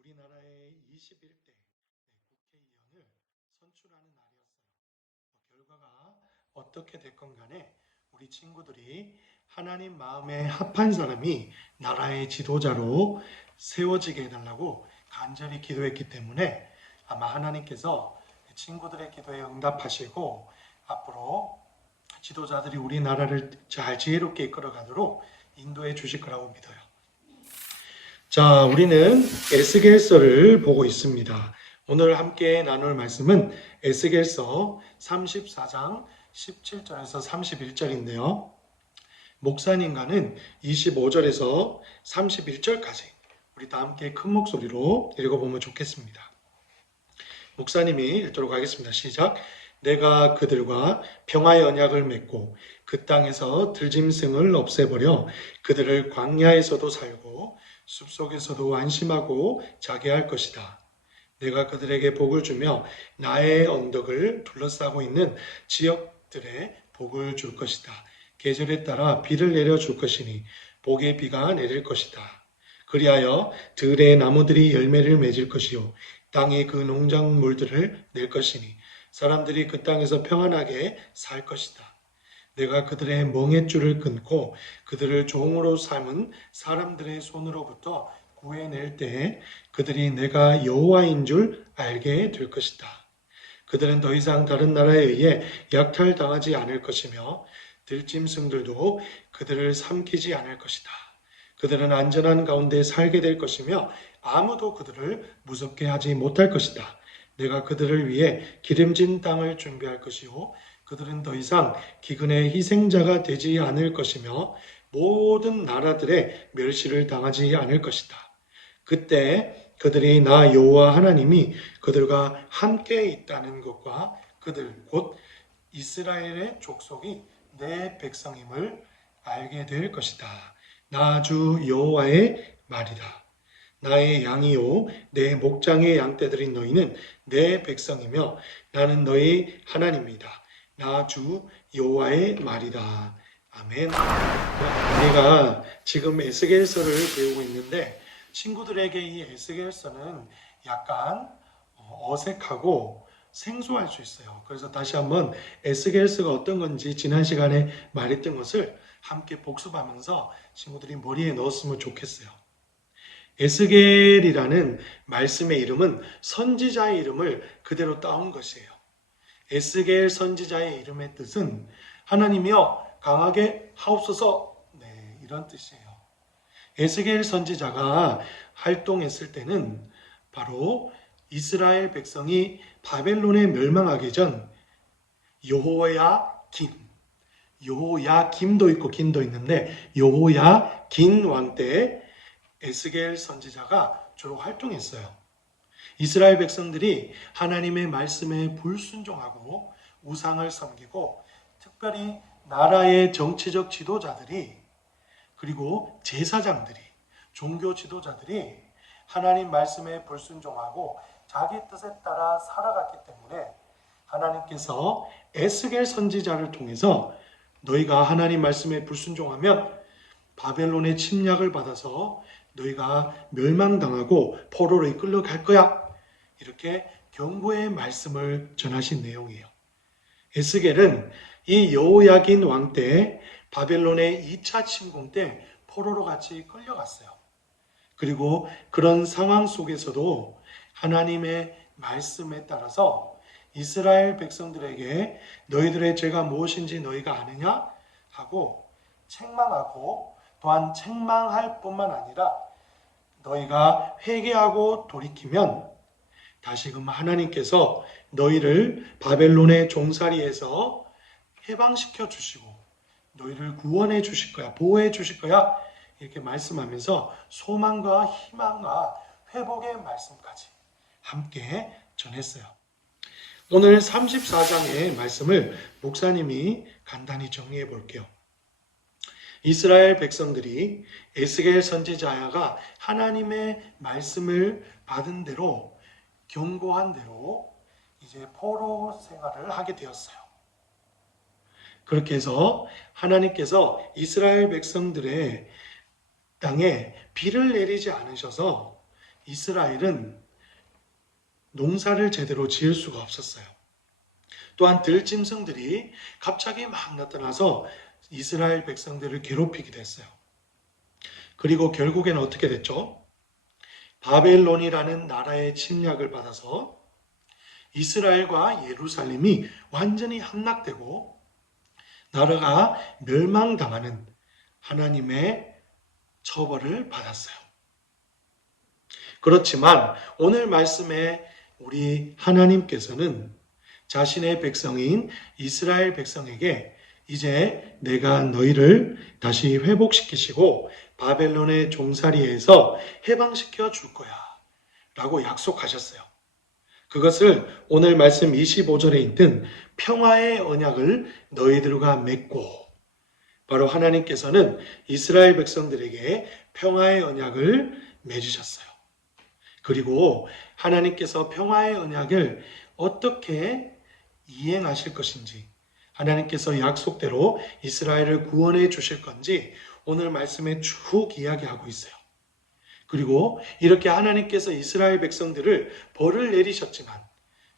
우리나라의 21대 국회의원을 선출하는 날이었어요. 결과가 어떻게 됐건 간에 우리 친구들이 하나님 마음에 합한 사람이 나라의 지도자로 세워지게 해달라고 간절히 기도했기 때문에 아마 하나님께서 친구들의 기도에 응답하시고 앞으로 지도자들이 우리나라를 잘 지혜롭게 이끌어가도록 인도해 주실 거라고 믿어요. 자, 우리는 에스겔서를 보고 있습니다. 오늘 함께 나눌 말씀은 에스겔서 34장 17절에서 31절인데요. 목사님과는 25절에서 31절까지 우리 다 함께 큰 목소리로 읽어보면 좋겠습니다. 목사님이 읽도록 하겠습니다. 시작. 내가 그들과 평화의 언약을 맺고 그 땅에서 들짐승을 없애버려 그들을 광야에서도 살고 숲속에서도 안심하고 자게 할 것이다. 내가 그들에게 복을 주며 나의 언덕을 둘러싸고 있는 지역들에 복을 줄 것이다. 계절에 따라 비를 내려줄 것이니 복의 비가 내릴 것이다. 그리하여 들의 나무들이 열매를 맺을 것이요 땅이 그 농작물들을 낼 것이니 사람들이 그 땅에서 평안하게 살 것이다. 내가 그들의 멍에줄을 끊고 그들을 종으로 삼은 사람들의 손으로부터 구해낼 때에 그들이 내가 여호와인 줄 알게 될 것이다. 그들은 더 이상 다른 나라에 의해 약탈당하지 않을 것이며 들짐승들도 그들을 삼키지 않을 것이다. 그들은 안전한 가운데 살게 될 것이며 아무도 그들을 무섭게 하지 못할 것이다. 내가 그들을 위해 기름진 땅을 준비할 것이요 그들은 더 이상 기근의 희생자가 되지 않을 것이며 모든 나라들의 멸시를 당하지 않을 것이다. 그때 그들이 나 여호와 하나님이 그들과 함께 있다는 것과 그들 곧 이스라엘의 족속이 내 백성임을 알게 될 것이다. 나 주 여호와의 말이다. 나의 양이요 내 목장의 양떼들인 너희는 내 백성이며 나는 너희 하나님이다. 나 주 여호와의 말이다. 아멘. 우리가 지금 에스겔서를 배우고 있는데 친구들에게 이 에스겔서는 약간 어색하고 생소할 수 있어요. 그래서 다시 한번 에스겔서가 어떤 건지 지난 시간에 말했던 것을 함께 복습하면서 친구들이 머리에 넣었으면 좋겠어요. 에스겔이라는 말씀의 이름은 선지자의 이름을 그대로 따온 것이에요. 에스겔 선지자의 이름의 뜻은 하나님이여 강하게 하옵소서, 이런 뜻이에요. 에스겔 선지자가 활동했을 때는 바로 이스라엘 백성이 바벨론에 멸망하기 전 여호야김도 있고 긴도 있는데 여호야긴 왕 때 에스겔 선지자가 주로 활동했어요. 이스라엘 백성들이 하나님의 말씀에 불순종하고 우상을 섬기고 특별히 나라의 정치적 지도자들이 그리고 제사장들이 종교 지도자들이 하나님 말씀에 불순종하고 자기 뜻에 따라 살아갔기 때문에 하나님께서 에스겔 선지자를 통해서 너희가 하나님 말씀에 불순종하면 바벨론의 침략을 받아서 너희가 멸망당하고 포로로 이끌려갈 거야. 이렇게 경고의 말씀을 전하신 내용이에요. 에스겔은 이 여호야긴 왕 때 바벨론의 2차 침공 때 포로로 같이 끌려갔어요. 그리고 그런 상황 속에서도 하나님의 말씀에 따라서 이스라엘 백성들에게 너희들의 죄가 무엇인지 너희가 아느냐? 하고 책망하고 또한 책망할 뿐만 아니라 너희가 회개하고 돌이키면 다시금 하나님께서 너희를 바벨론의 종살이에서 해방시켜 주시고 너희를 구원해 주실 거야, 보호해 주실 거야 이렇게 말씀하면서 소망과 희망과 회복의 말씀까지 함께 전했어요. 오늘 34장의 말씀을 목사님이 간단히 정리해 볼게요. 이스라엘 백성들이 에스겔 선지자가 하나님의 말씀을 받은 대로 경고한 대로 이제 포로 생활을 하게 되었어요. 그렇게 해서 하나님께서 이스라엘 백성들의 땅에 비를 내리지 않으셔서 이스라엘은 농사를 제대로 지을 수가 없었어요. 또한 들짐승들이 갑자기 막 나타나서 이스라엘 백성들을 괴롭히기도 했어요. 그리고 결국에는 어떻게 됐죠? 바벨론이라는 나라의 침략을 받아서 이스라엘과 예루살렘이 완전히 함락되고 나라가 멸망당하는 하나님의 처벌을 받았어요. 그렇지만 오늘 말씀에 우리 하나님께서는 자신의 백성인 이스라엘 백성에게 이제 내가 너희를 다시 회복시키시고 바벨론의 종살이에서 해방시켜 줄 거야 라고 약속하셨어요. 그것을 오늘 말씀 25절에 있는 평화의 언약을 너희들과 맺고, 바로 하나님께서는 이스라엘 백성들에게 평화의 언약을 맺으셨어요. 그리고 하나님께서 평화의 언약을 어떻게 이행하실 것인지, 하나님께서 약속대로 이스라엘을 구원해 주실 건지 오늘 말씀에 쭉 이야기하고 있어요. 그리고 이렇게 하나님께서 이스라엘 백성들을 벌을 내리셨지만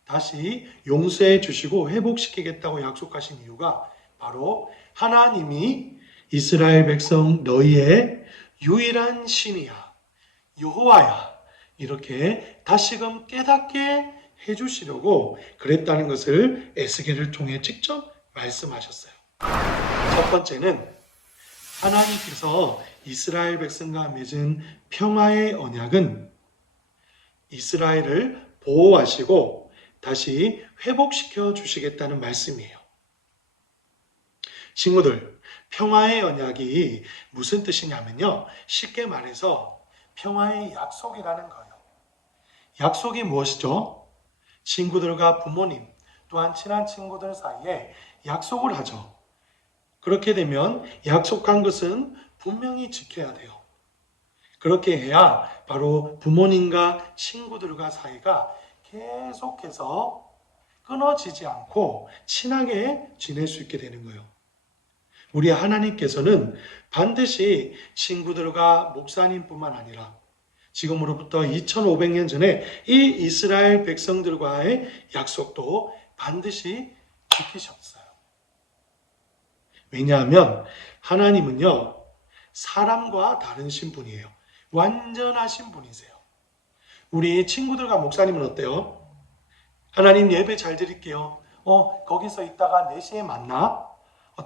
다시 용서해 주시고 회복시키겠다고 약속하신 이유가 바로 하나님이 이스라엘 백성 너희의 유일한 신이야, 여호와야, 이렇게 다시금 깨닫게 해주시려고 그랬다는 것을 에스겔을 통해 직접 말씀하셨어요. 첫 번째는 하나님께서 이스라엘 백성과 맺은 평화의 언약은 이스라엘을 보호하시고 다시 회복시켜 주시겠다는 말씀이에요. 친구들, 평화의 언약이 무슨 뜻이냐면요, 쉽게 말해서 평화의 약속이라는 거예요. 약속이 무엇이죠? 친구들과 부모님, 또한 친한 친구들 사이에 약속을 하죠. 그렇게 되면 약속한 것은 분명히 지켜야 돼요. 그렇게 해야 바로 부모님과 친구들과 사이가 계속해서 끊어지지 않고 친하게 지낼 수 있게 되는 거예요. 우리 하나님께서는 반드시 친구들과 목사님뿐만 아니라 지금으로부터 2500년 전에 이 이스라엘 백성들과의 약속도 반드시 지키셨어요. 왜냐하면 하나님은요, 사람과 다른 신분이에요. 완전하신 분이세요. 우리 친구들과 목사님은 어때요? 하나님 예배 잘 드릴게요. 거기서 있다가 4시에 만나?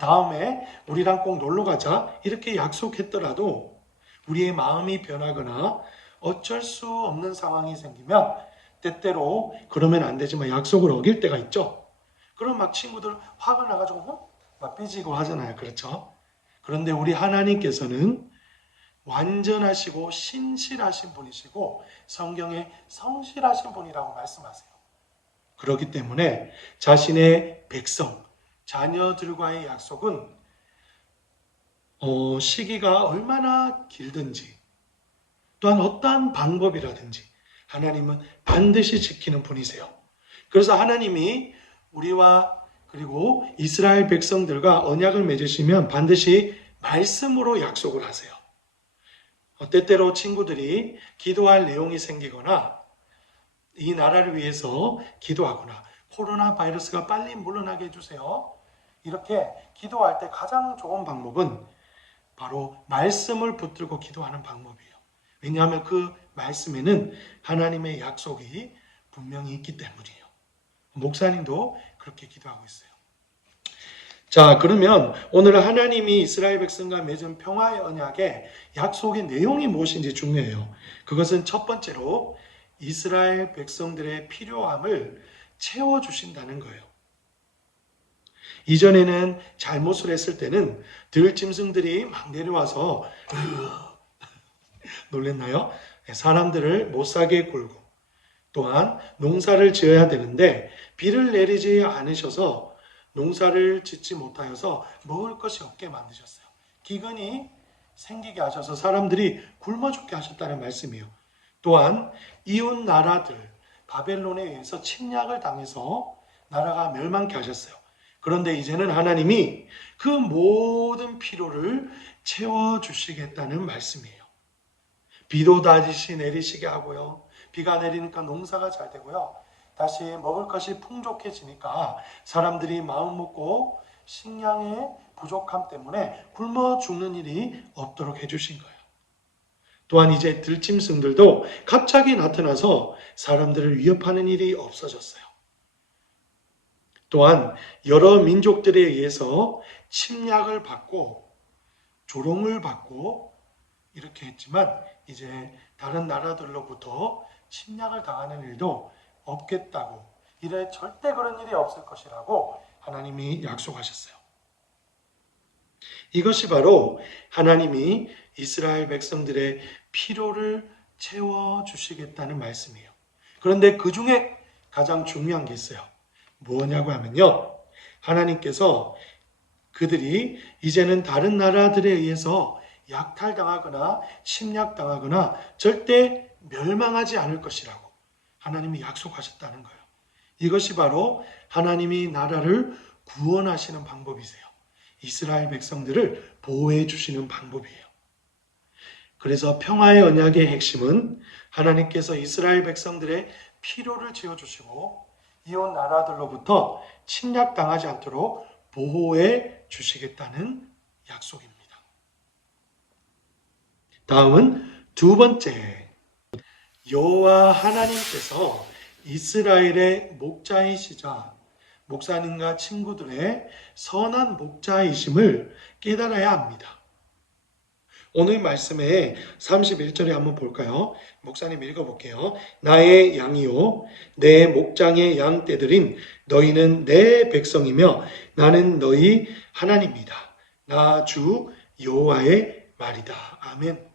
다음에 우리랑 꼭 놀러 가자. 이렇게 약속했더라도 우리의 마음이 변하거나 어쩔 수 없는 상황이 생기면 때때로 그러면 안 되지만 약속을 어길 때가 있죠. 그럼 막 친구들 화가 나가지고 막 삐지고 하잖아요. 그렇죠? 그런데 우리 하나님께서는 완전하시고 신실하신 분이시고 성경에 성실하신 분이라고 말씀하세요. 그렇기 때문에 자신의 백성, 자녀들과의 약속은 시기가 얼마나 길든지 또한 어떠한 방법이라든지 하나님은 반드시 지키는 분이세요. 그래서 하나님이 우리와 그리고 이스라엘 백성들과 언약을 맺으시면 반드시 말씀으로 약속을 하세요. 때때로 친구들이 기도할 내용이 생기거나 이 나라를 위해서 기도하거나 코로나 바이러스가 빨리 물러나게 해주세요. 이렇게 기도할 때 가장 좋은 방법은 바로 말씀을 붙들고 기도하는 방법이에요. 왜냐하면 그 말씀에는 하나님의 약속이 분명히 있기 때문이에요. 목사님도 그렇게 기도하고 있어요. 자, 그러면 오늘 하나님이 이스라엘 백성과 맺은 평화의 언약의 약속의 내용이 무엇인지 중요해요. 그것은 첫 번째로 이스라엘 백성들의 필요함을 채워주신다는 거예요. 이전에는 잘못을 했을 때는 들짐승들이 막 내려와서 놀랬나요? 사람들을 못 사게 굴고 또한 농사를 지어야 되는데 비를 내리지 않으셔서 농사를 짓지 못하여서 먹을 것이 없게 만드셨어요. 기근이 생기게 하셔서 사람들이 굶어 죽게 하셨다는 말씀이에요. 또한 이웃 나라들 바벨론에 의해서 침략을 당해서 나라가 멸망케 하셨어요. 그런데 이제는 하나님이 그 모든 필요를 채워주시겠다는 말씀이에요. 비도 다시 내리시게 하고요. 비가 내리니까 농사가 잘 되고요. 다시 먹을 것이 풍족해지니까 사람들이 마음 먹고 식량의 부족함 때문에 굶어 죽는 일이 없도록 해주신 거예요. 또한 이제 들짐승들도 갑자기 나타나서 사람들을 위협하는 일이 없어졌어요. 또한 여러 민족들에 의해서 침략을 받고 조롱을 받고 이렇게 했지만 이제 다른 나라들로부터 침략을 당하는 일도 없겠다고, 이래 절대 그런 일이 없을 것이라고 하나님이 약속하셨어요. 이것이 바로 하나님이 이스라엘 백성들의 필요를 채워주시겠다는 말씀이에요. 그런데 그 중에 가장 중요한 게 있어요. 뭐냐고 하면요, 하나님께서 그들이 이제는 다른 나라들에 의해서 약탈당하거나 침략당하거나 절대 멸망하지 않을 것이라고 하나님이 약속하셨다는 거예요. 이것이 바로 하나님이 나라를 구원하시는 방법이세요. 이스라엘 백성들을 보호해 주시는 방법이에요. 그래서 평화의 언약의 핵심은 하나님께서 이스라엘 백성들의 필요를 채워주시고 이웃 나라들로부터 침략당하지 않도록 보호해 주시겠다는 약속입니다. 다음은 두 번째, 여호와 하나님께서 이스라엘의 목자이시자 목사님과 친구들의 선한 목자이심을 깨달아야 합니다. 오늘 말씀에 31절에 한번 볼까요? 목사님 읽어볼게요. 나의 양이요 내 목장의 양떼들인 너희는 내 백성이며 나는 너희 하나님이다. 나 주 여호와의 말이다. 아멘.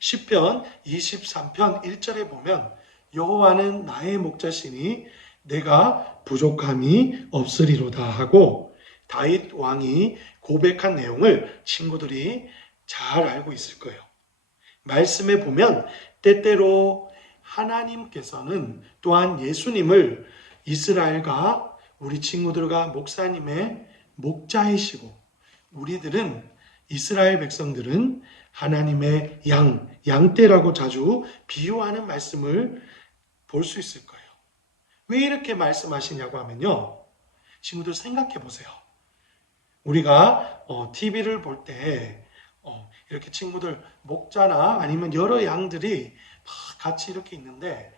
시편 23편 1절에 보면 여호와는 나의 목자시니 내가 부족함이 없으리로다 하고 다윗 왕이 고백한 내용을 친구들이 잘 알고 있을 거예요. 말씀에 보면 때때로 하나님께서는 또한 예수님을 이스라엘과 우리 친구들과 목사님의 목자이시고 우리들은 이스라엘 백성들은 하나님의 양떼라고 자주 비유하는 말씀을 볼 수 있을 거예요. 왜 이렇게 말씀하시냐고 하면요. 친구들 생각해 보세요. 우리가 TV를 볼 때 이렇게 친구들 목자나 아니면 여러 양들이 같이 이렇게 있는데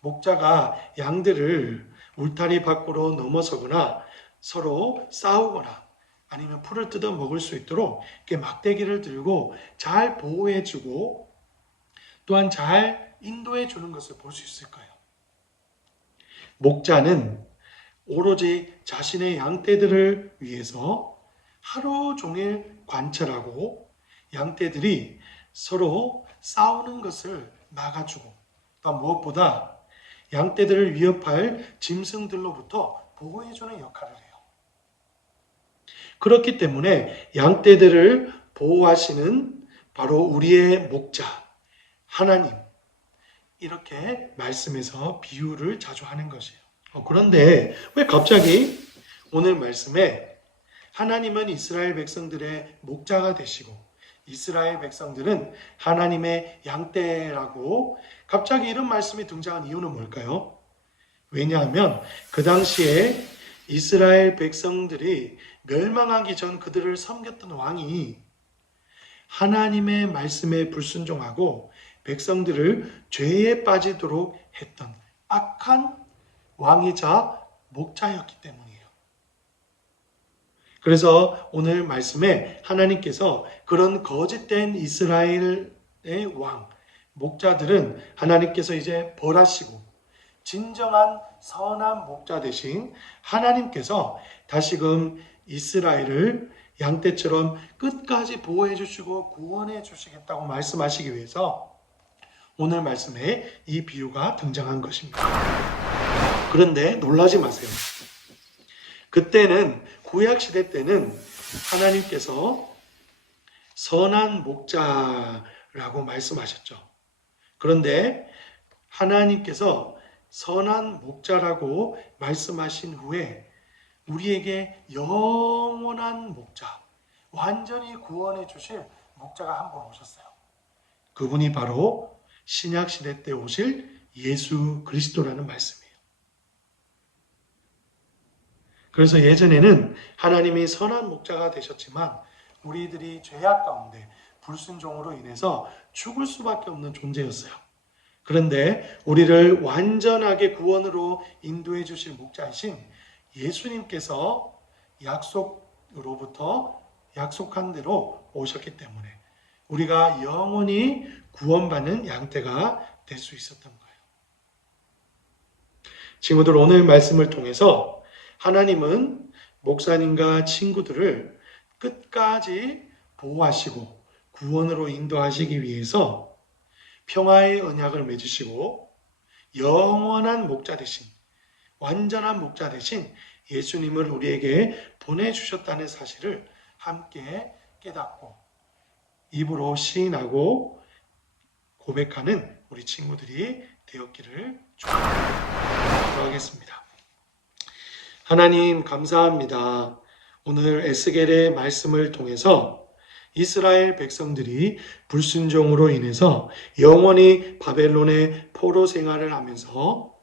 목자가 양들을 울타리 밖으로 넘어서거나 서로 싸우거나 아니면 풀을 뜯어 먹을 수 있도록 이렇게 막대기를 들고 잘 보호해주고 또한 잘 인도해 주는 것을 볼 수 있을 거예요. 목자는 오로지 자신의 양떼들을 위해서 하루 종일 관찰하고 양떼들이 서로 싸우는 것을 막아주고 또 무엇보다 양떼들을 위협할 짐승들로부터 보호해주는 역할을 해요. 그렇기 때문에 양떼들을 보호하시는 바로 우리의 목자 하나님, 이렇게 말씀에서 비유를 자주 하는 것이에요. 그런데 왜 갑자기 오늘 말씀에 하나님은 이스라엘 백성들의 목자가 되시고 이스라엘 백성들은 하나님의 양떼라고 갑자기 이런 말씀이 등장한 이유는 뭘까요? 왜냐하면 그 당시에 이스라엘 백성들이 멸망하기 전 그들을 섬겼던 왕이 하나님의 말씀에 불순종하고 백성들을 죄에 빠지도록 했던 악한 왕이자 목자였기 때문이에요. 그래서 오늘 말씀에 하나님께서 그런 거짓된 이스라엘의 왕, 목자들은 하나님께서 이제 벌하시고 진정한 선한 목자 대신 하나님께서 다시금 이스라엘을 양떼처럼 끝까지 보호해 주시고 구원해 주시겠다고 말씀하시기 위해서 오늘 말씀에 이 비유가 등장한 것입니다. 그런데 놀라지 마세요. 그때는 구약시대 때는 하나님께서 선한 목자라고 말씀하셨죠. 그런데 하나님께서 선한 목자라고 말씀하신 후에 우리에게 영원한 목자, 완전히 구원해 주실 목자가 한 분 오셨어요. 그분이 바로 신약 시대 때 오실 예수 그리스도라는 말씀이에요. 그래서 예전에는 하나님이 선한 목자가 되셨지만 우리들이 죄악 가운데 불순종으로 인해서 죽을 수밖에 없는 존재였어요. 그런데 우리를 완전하게 구원으로 인도해 주실 목자이신 예수님께서 약속으로부터 약속한 대로 오셨기 때문에 우리가 영원히 구원받는 양떼가 될 수 있었던 거예요. 친구들, 오늘 말씀을 통해서 하나님은 목사님과 친구들을 끝까지 보호하시고 구원으로 인도하시기 위해서 평화의 언약을 맺으시고 영원한 목자 대신, 완전한 목자 대신 예수님을 우리에게 보내주셨다는 사실을 함께 깨닫고 입으로 시인하고 고백하는 우리 친구들이 되었기를 축복하겠습니다. 하나님 감사합니다. 오늘 에스겔의 말씀을 통해서 이스라엘 백성들이 불순종으로 인해서 영원히 바벨론의 포로 생활을 하면서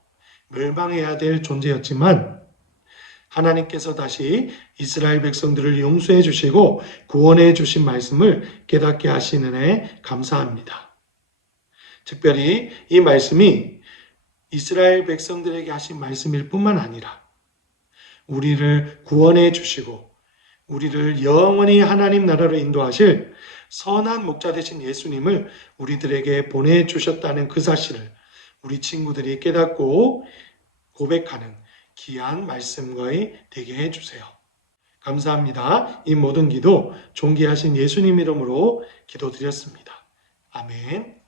멸망해야 될 존재였지만 하나님께서 다시 이스라엘 백성들을 용서해 주시고 구원해 주신 말씀을 깨닫게 하시는 애 감사합니다. 특별히 이 말씀이 이스라엘 백성들에게 하신 말씀일 뿐만 아니라 우리를 구원해 주시고 우리를 영원히 하나님 나라로 인도하실 선한 목자 되신 예수님을 우리들에게 보내주셨다는 그 사실을 우리 친구들이 깨닫고 고백하는 귀한 말씀과의 되게 해주세요. 감사합니다. 이 모든 기도 존귀하신 예수님 이름으로 기도드렸습니다. 아멘.